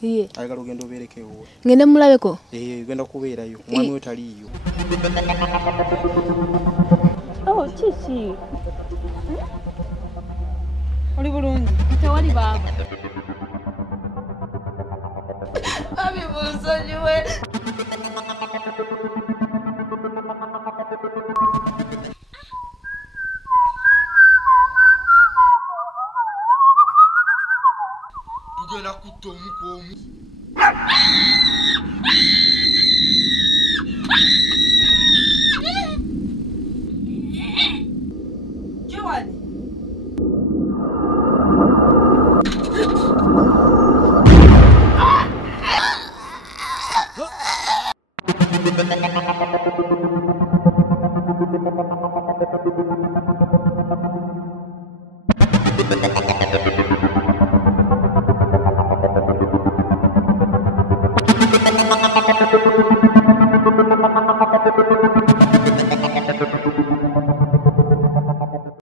Iye. Ayagala ogenda obeerekewo. Ngende mulabeko? Genda kubeerayo. Omwami we taliiyo. Oh, kiki? Oli bulungi? Tewali baaba. Abi musonyiwe. Tugenda kutta omu ku omu. Kiwani?